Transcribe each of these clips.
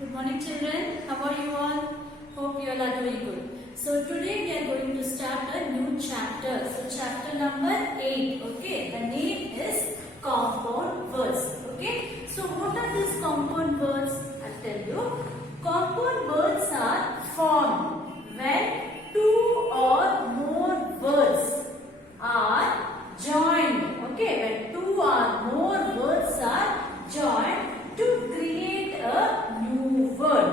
Good morning children. How are you all? Hope you all are doing good. So today we are going to start a new chapter. So chapter number 8. Okay. The name is compound words. Okay. So what are these compound words? I'll tell you. Compound words are formed when two or more words are joined. Okay. When two or more words are joined to create a new word.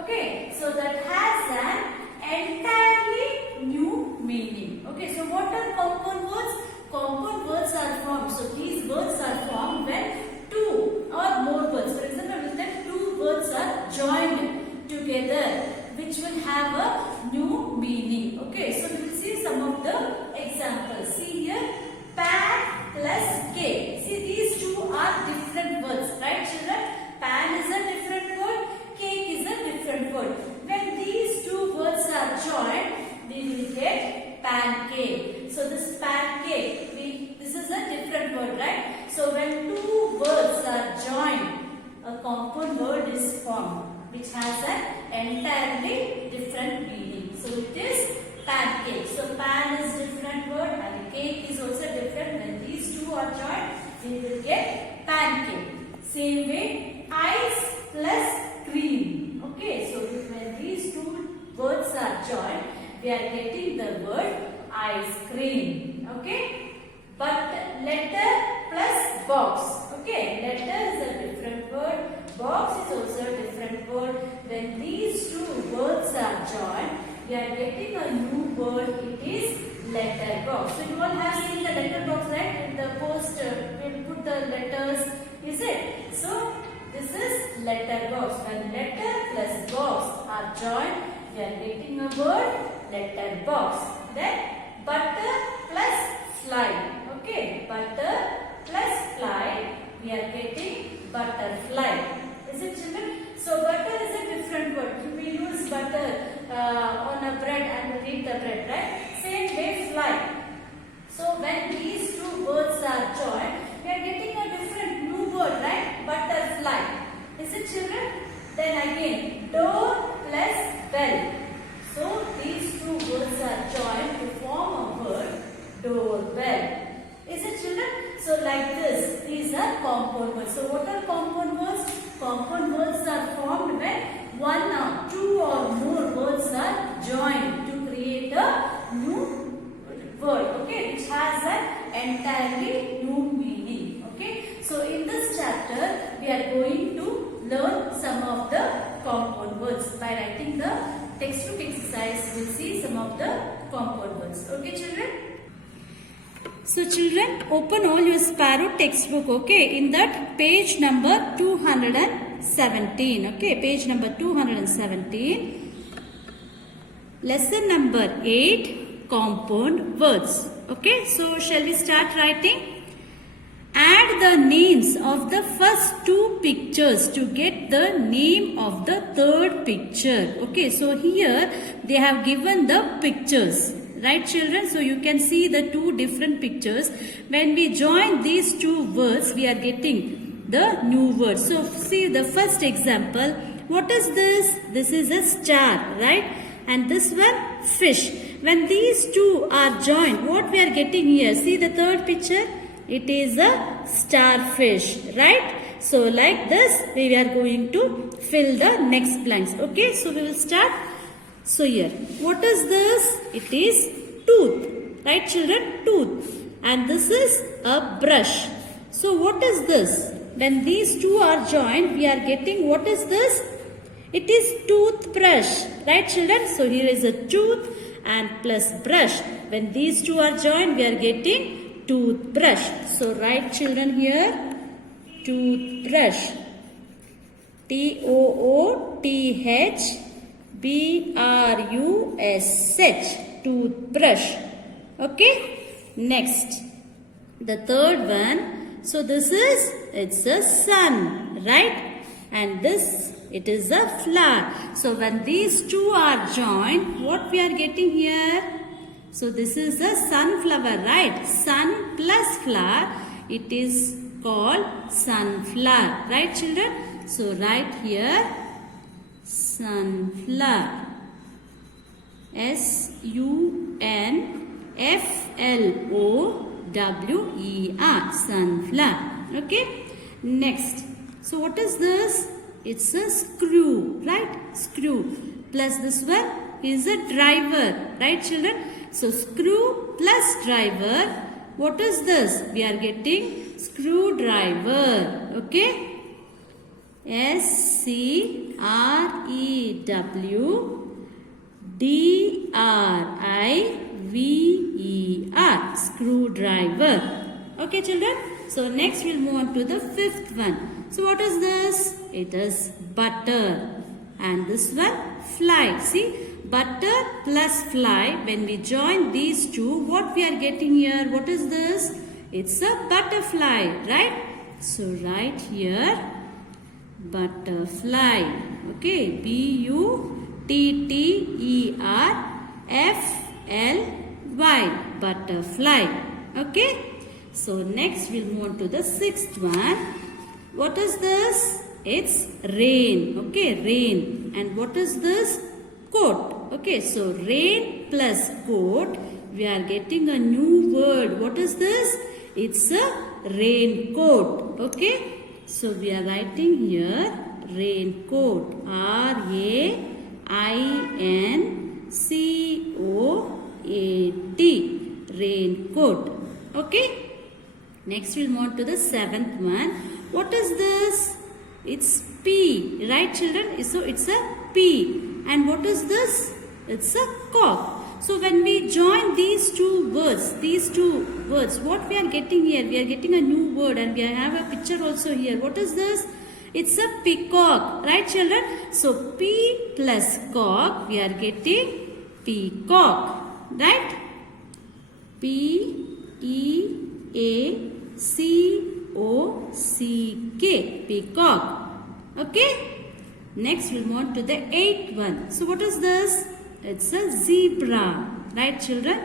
Okay, so that has an entirely new meaning. Okay, so what are compound words? Compound words are formed. So these words are formed when two or more words. For example, with that two words are joined together, which will have a new meaning. Okay, so we will see some of the examples. See here, pan plus cake. See, these two are different words, right children? Pan is a different word, cake is a different word. When these two words are joined, we will get pancake. So this pancake, this is a different word, right? So when two words are joined, a compound word is formed, which has an entirely different meaning. So it is pancake. So pan is different word and cake is also different. When these two are joined, we will get pancake. Same way, ice plus cream. Okay, so when these two words are joined, we are getting the word ice cream. Okay, but letter plus box. Okay, letter is a different word, box is also a different word. When these two words are joined, we are getting a new word. It is letter box. So you all have seen the letter box, right? In the post, we'll put the letters. Is it? So this is letter box. When letter plus box are joined, we are getting a word letter box. Then butter plus fly. Okay, butter plus fly, we are getting butterfly. Is it children? So butter is a different word. We use butter on a bread and we eat the bread, right? Same way fly. So when these two words are joined, we are getting a different new word, right? Butterfly. Is it children? Then again, door plus bell. So these two words are joined to form a word, doorbell. Is it children? So like this, these are compound words. So what are compound words? Compound words are formed when one or two or more words are joined to create a new word. Okay, which has an entirely new meaning. Okay, so in this chapter, we are going to learn some of the compound words by writing the textbook exercise. We'll see some of the compound words. Okay, children? So children, open all your Sparrow textbook, okay, in that page number 217, okay, page number 217, lesson number 8, compound words, okay. So shall we start writing? Add the names of the first two pictures to get the name of the third picture, okay. So here they have given the pictures. Right children, so you can see the two different pictures. When we join these two words, we are getting the new word. So see the first example. What is this? This is a star, right? And this one, fish. When these two are joined, what we are getting here? See the third picture? It is a starfish, right? So like this, we are going to fill the next blanks. Okay, so we will start. So here, what is this? It is tooth, right children? Tooth. And this is a brush. So what is this? When these two are joined, we are getting, what is this? It is toothbrush, right children? So here is a tooth and plus brush. When these two are joined, we are getting toothbrush. So write children here, toothbrush. Toothbrush. Toothbrush. Okay. Next, the third one. So this is, it's a sun, right? And this, it is a flower. So when these two are joined, what we are getting here? So this is a sunflower, right? Sun plus flower, it is called sunflower, right children? So write here sunflower. sunflower, sunflower. Okay, next. So what is this? It's a screw, right? Screw plus this one is a driver, right children? So screw plus driver. What is this? We are getting screwdriver. Okay, screwdriver, screwdriver. Okay children, so next we'll move on to the fifth one. So what is this? It is butter, and this one fly. See, butter plus fly, when we join these two, what we are getting here? What is this? It's a butterfly, right? So write here butterfly. Okay, butterfly, butterfly. Okay, so next we'll move on to the sixth one. What is this? It's rain. Okay, rain. And what is this? Coat. Okay, so rain plus coat, we are getting a new word. What is this? It's a raincoat. Okay, so we are writing here raincoat. RAINCOAT. Raincoat. Okay, next we'll move on to the seventh one. What is this? It's P, right children? So it's a P. And what is this? It's a cock. So when we join these two words, what we are getting here? We are getting a new word, and we have a picture also here. What is this? It's a peacock, right children? So P plus cock, we are getting peacock, right? Peacock, peacock. Okay, next we'll move on to the eighth one. So what is this? It's a zebra, right children?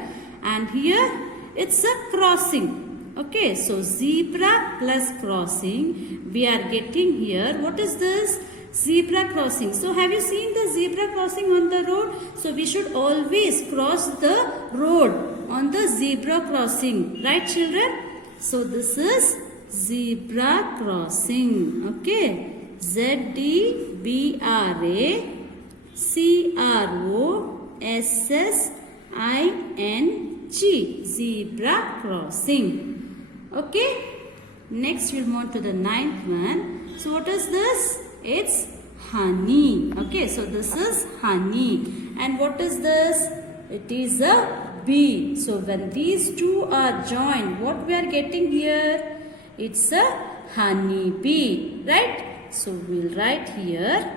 And here it's a crossing. Okay, so zebra plus crossing, we are getting here. What is this? Zebra crossing. So have you seen the zebra crossing on the road? So we should always cross the road on the zebra crossing, right children? So this is zebra crossing. Okay, ZEBRACROSSING, zebra crossing. Okay, next we'll move on to the ninth one. So what is this? It's honey. Okay, so this is honey. And what is this? It is a bee. So when these two are joined, what we are getting here? It's a honey bee, right? So we'll write here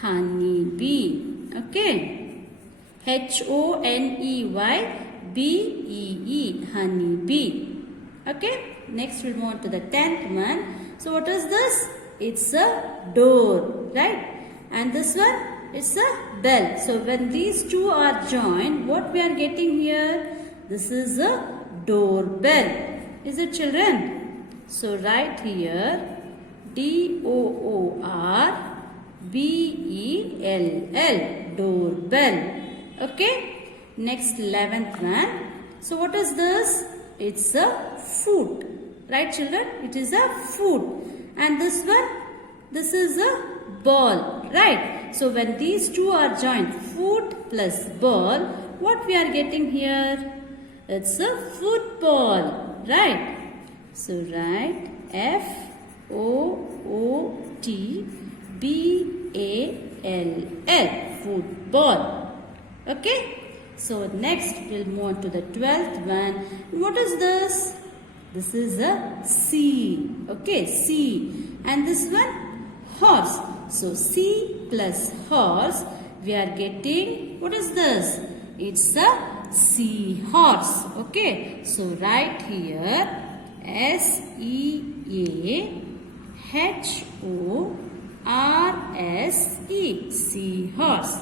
honey bee. Okay, HONEYBEE, honey bee. Okay, next we'll move on to the 10th one. So what is this? It's a door, right? And this one, it's a bell. So when these two are joined, what we are getting here? This is a doorbell. Is it children? So write here DOORBELL, doorbell. Okay, next 11th one. So what is this? It's a foot, right children? It is a foot. And this one, this is a ball, right? So when these two are joined, foot plus ball, what we are getting here? It's a football, right? So write FOOTBALL, football. Okay? So next we'll move on to the 12th one. What is this? This is a C. Okay, C. And this one, horse. So C plus horse, we are getting, what is this? It's a seahorse. Okay, so write here SEAHORSE, seahorse.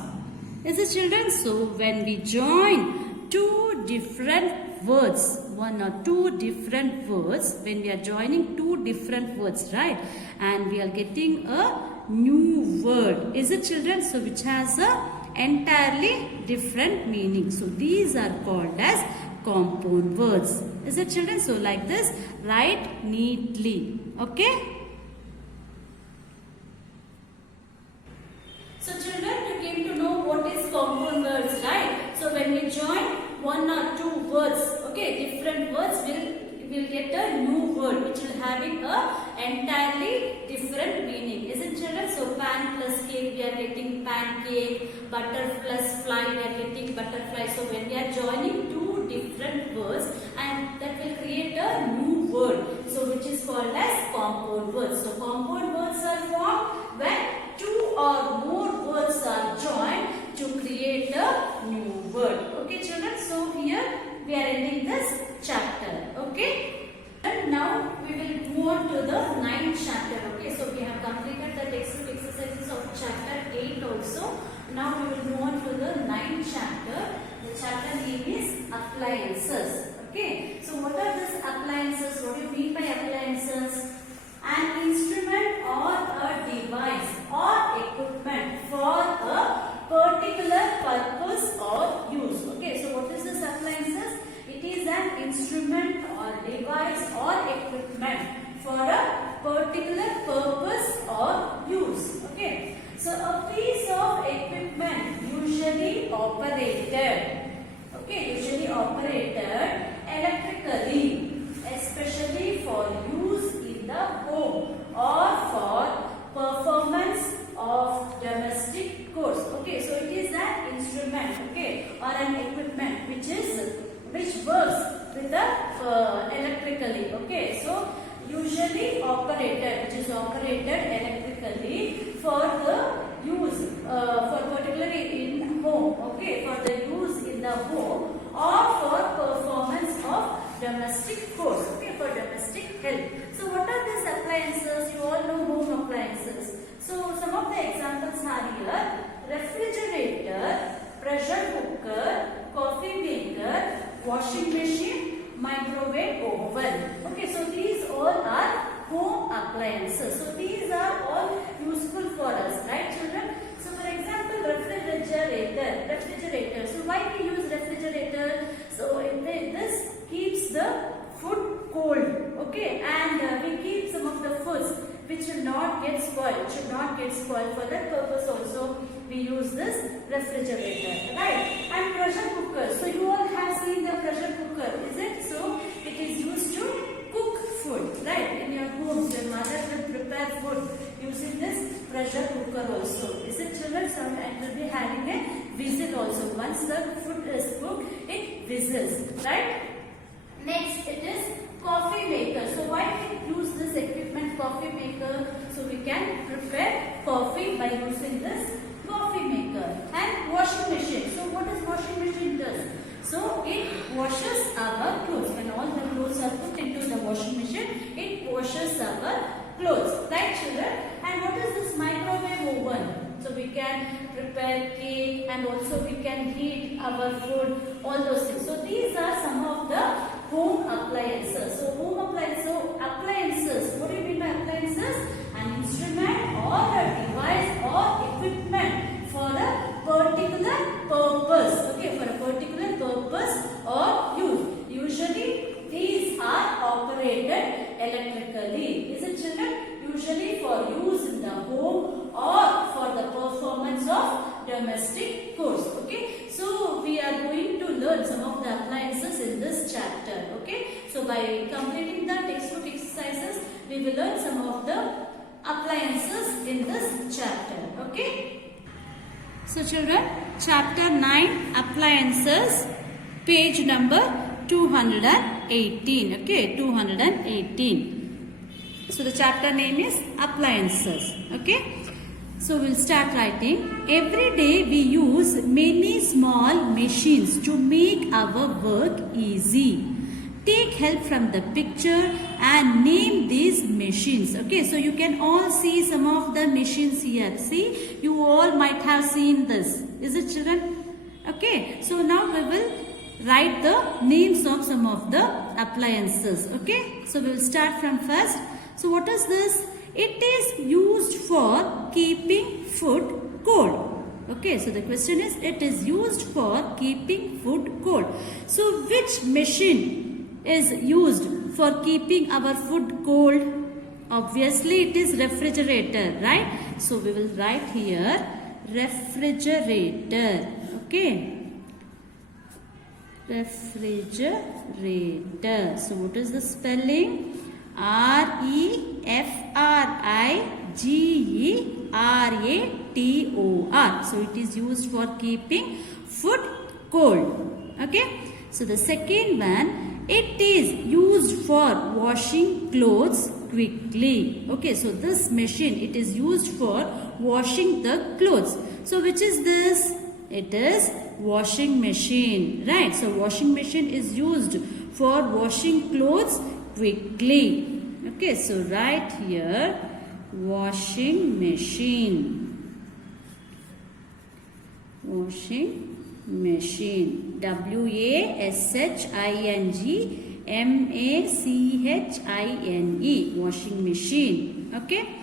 Is it children? So when we join two different words, one or two different words, when we are joining two different words, right? And we are getting a new word. Is it, children? So which has a entirely different meaning. So these are called as compound words. Is it, children? So like this, write neatly. Okay. So children, you came to know what is compound words, right? So when we join one or two words, okay, different words will get a new word which will having a entirely different meaning. Isn't, children? So pan plus cake, we are getting pancake. Butter plus fly, we are getting butterfly. So when we are joining two different words, and that will create a new word, so which is called as compound words. So compound words are formed when two or more words are joined to create a new word. Okay, children? So here we are ending this chapter. Okay. And now we will move on to the 9th chapter. Okay. So we have completed the textbook exercises of chapter 8 also. Now we will move on to the 9th chapter. The chapter name is appliances. Okay. So what are these appliances? What do you mean by appliances? An instrument or a device or equipment for a particular purpose or use. Okay, so what is this appliances? It is an instrument or device or equipment for a particular purpose or use. Okay, so a piece of equipment usually operated electrically, especially for use in the home or for performance of domestic chores. Okay, so it is an instrument, okay, or an equipment which works with the electrically. Okay, so usually operated, which is operated electrically for the use, for particularly in home. Okay, for the use in the home or for performance of domestic chores. Okay, for domestic help. So what are these appliances? You all know home appliances. So some of the examples are here: refrigerator, pressure cooker, coffee maker, washing machine, microwave oven. Okay, so these all are home appliances. So these are all useful for us, right, children? So for example, refrigerator. So why we use refrigerator? So this keeps the food cold, okay, and we keep some of the foods which will not get spoiled, should not get spoiled. For that purpose also we use this refrigerator, right? And pressure cooker. So you all have seen the pressure cooker, is it? So it is used to cook food, right? In your homes, your mother will prepare food using this pressure cooker also. Is it, children? And will be having a whistle also. Once the food is cooked, it whistles, right? Next, it is coffee maker. So why we use this equipment, coffee maker? So we can prepare coffee by using this coffee maker. And washing machine. So what does washing machine does? So it washes our clothes. When all the clothes are put into the washing machine, it washes our clothes. Right, children? And what is this microwave oven? So we can prepare cake and also we can heat our food, all those things. So these are some of the home appliances. So home appliances. So appliances. What do you mean by appliances? An instrument or a device or equipment for a particular purpose. Okay, for a particular purpose or use. Usually these are operated electrically. Is it, children? Usually for use in the home or for the performance of domestic chores. Okay, so we are going to learn some of the appliances in this chapter. Okay, so by completing the textbook exercises, we will learn some of the appliances in this chapter. Okay, so children, chapter 9, appliances, page number 218. Okay, 218. So the chapter name is appliances. Okay, so we'll start writing. Every day we use many small machines to make our work easy. Take help from the picture and name these machines. Okay, so you can all see some of the machines here. See, you all might have seen this. Is it, children? Okay, so now we will write the names of some of the appliances. Okay, so we will start from first. So what is this? it is used for keeping food cold. Okay, so the question is, it is used for keeping food cold. So which machine is used for keeping our food cold? Obviously it is refrigerator, right? So we will write here refrigerator. Okay, refrigerator. So what is the spelling? refrigerator. So it is used for keeping food cold. Okay. So the second one, it is used for washing clothes quickly. Okay. So this machine, it is used for washing the clothes. So which is this? It is washing machine, right? So washing machine is used for washing clothes quickly. Okay, so write here washing machine. Washing machine. WASHINGMACHINE. Washing machine. Okay.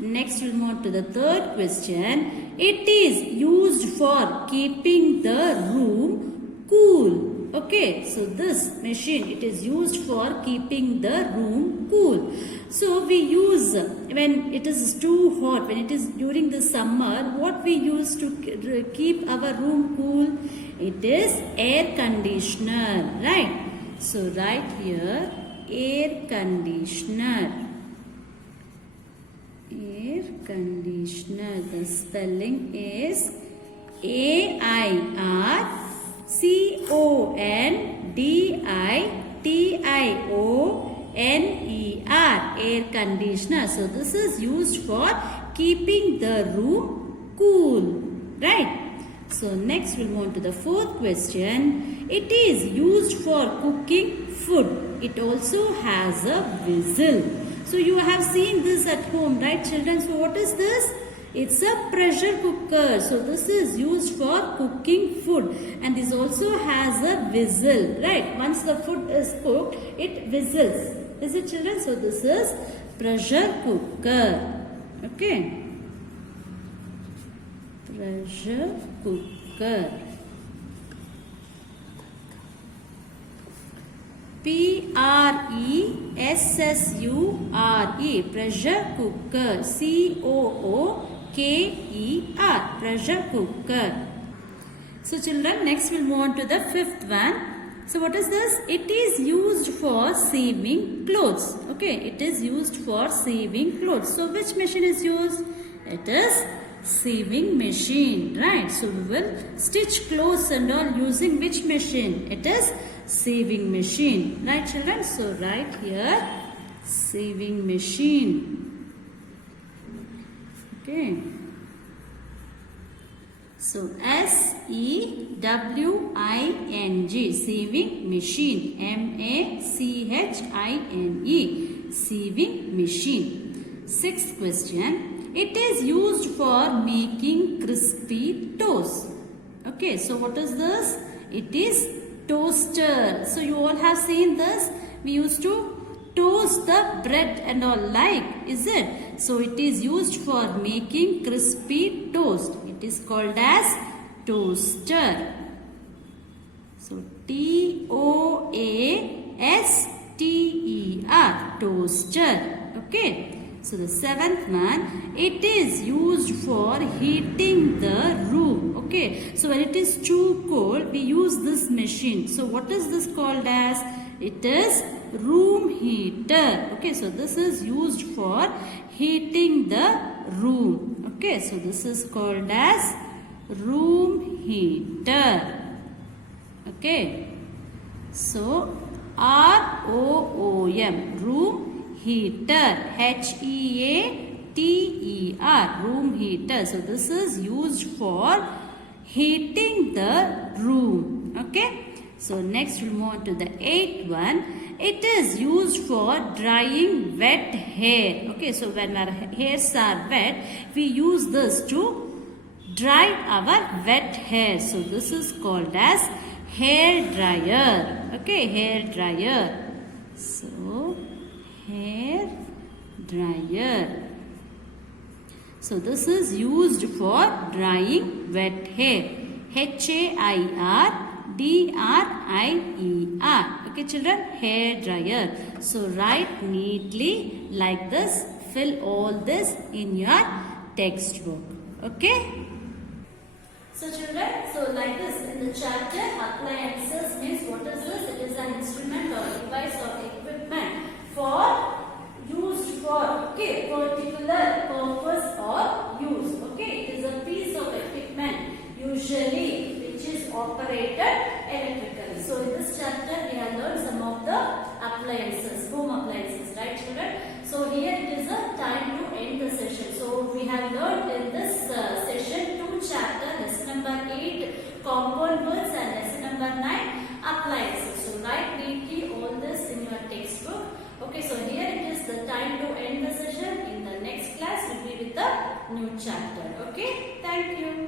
Next we'll move to the third question. It is used for keeping the room cool. Okay, so this machine, it is used for keeping the room cool. So we use, when it is too hot, when it is during the summer, what we use to keep our room cool? It is air conditioner, right? So write here air conditioner. Air conditioner. The spelling is AIRCONDITIONER. Air conditioner. So this is used for keeping the room cool. Right? So next we'll move on to the fourth question. It is used for cooking food. It also has a whistle. So you have seen this at home, right children? So what is this? It's a pressure cooker. So this is used for cooking food, and this also has a whistle, right? Once the food is cooked, it whistles. Is it children? So this is pressure cooker. Okay. Pressure cooker. PRESSURE. Pressure cooker. COOKER. Pressure cooker. So children, next we'll move on to the fifth one. So what is this? It is used for saving clothes. Okay, it is used for saving clothes. So which machine is used? It is sewing machine, right? So we will stitch clothes and all using which machine? It is sewing machine, right children? So write here sewing machine. Okay. So SEWING, sewing machine. MACHINE, sewing machine. Sixth question. It is used for making crispy toast. Okay, so what is this? It is toaster. So you all have seen this. We used to toast the bread and all, like, is it? So it is used for making crispy toast. It is called as toaster. So TOASTER, toaster. Okay. So the seventh one, it is used for heating the room. Okay. So when it is too cold, we use this machine. So what is this called as? It is room heater. Okay. So this is used for heating the room. Okay. So this is called as room heater. Okay. So ROOM, room heater. HEATER, room heater. So this is used for heating the room. Okay. So next we'll move on to the eighth one. It is used for drying wet hair. Okay. So when our hairs are wet, we use this to dry our wet hair. So this is called as hair dryer. Okay. Hair dryer. So hair dryer. So this is used for drying wet hair. HAIRDRIER. Okay children, hair dryer. So write neatly like this. Fill all this in your textbook. Okay. So children, so like this in the chapter, appliances means what is this? It is an instrument or device or equipment for used for particular purpose or use. Okay, it is a piece of equipment usually which is operated electrically. So in this chapter we have learned some of the appliances, home appliances, right children? So here it is a time to end the session. So we have learned in this session 2 chapter, lesson number 8 compound words and lesson number 9 appliances. So write neatly all this in your textbook. Okay, so here it is the time to end the session. In the next class will be with the new chapter. Okay, thank you.